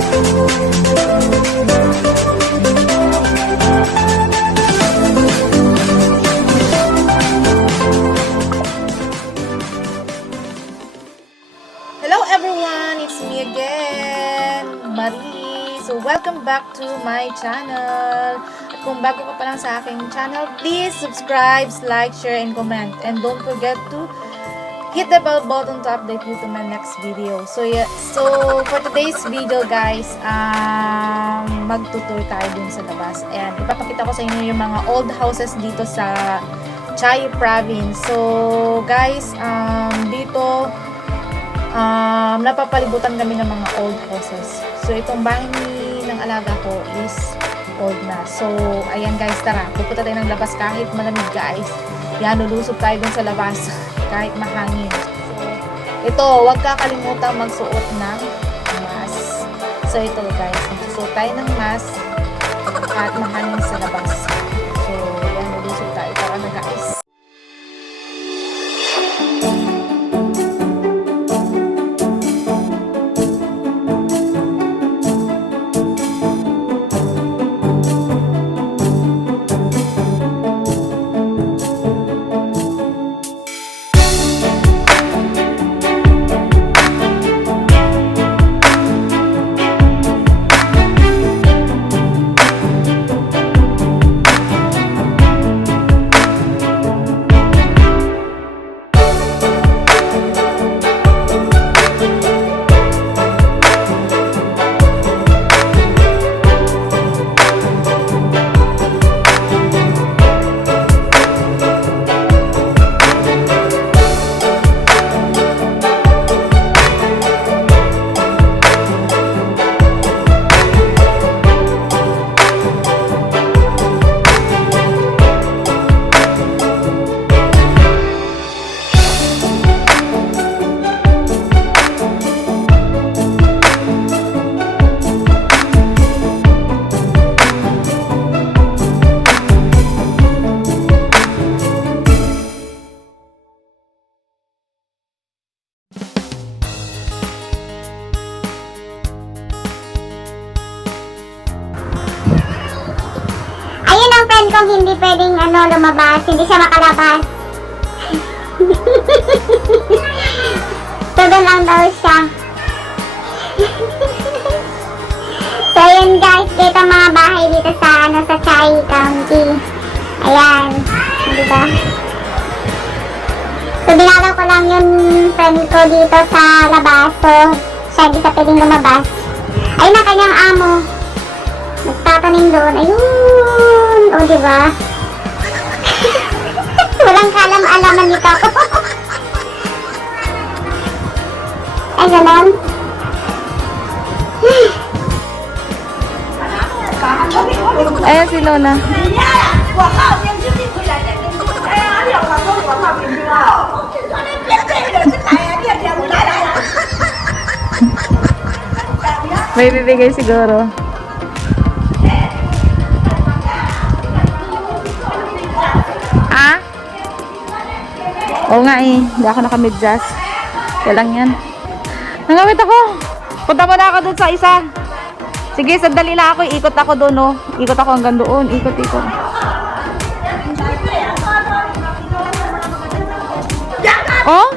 Hello everyone! It's me again, Marie. So welcome back to my channel. At kung bago ka pa lang sa aking channel, please subscribe, like, share, and comment. And don't forget to hit the bell button to update you to my next video. So for today's video guys, magtutour tayo dun sa labas. And ipapakita ko sa inyo yung mga old houses dito sa Chai Province. So guys, dito napapalibutan kami ng mga old houses. So itong bahay ng alaga ko is old na. So ayan guys, tara, pupunta tayo ng labas kahit malamig guys. Yan, lulusog tayo dun sa labas kahit mahangin. So ito, huwag kakalimutan magsuot ng mask. So ito guys, magsusuot tayo ng mask kahit mahangin sa labas. So yan, lulusog tayo. Tara na guys. Kung hindi pwedeng lumabas, hindi siya makalabas. So, doon lang daw siya. So, ayan guys, dito mga bahay dito sa, sa Chai County. Ayan. Diba? So, dinalaw ko lang yung friend ko dito sa labas. So, siya hindi siya pwedeng lumabas. Ayun na kanyang amo. Nagtatanim doon. Ayun. O, diba? Walang kalam-alaman nito. Ay, ganun. Ayan si Lola. May bibigay siguro. Oo nga eh, hindi ako nakamidyas. Walang yan. Nangamit ako. Punta mo na ako dun sa isa. Sige, sandali lang ako. Ikot ako dun, oh. Ikot ako hanggang doon. Ikot, ikot. Oh?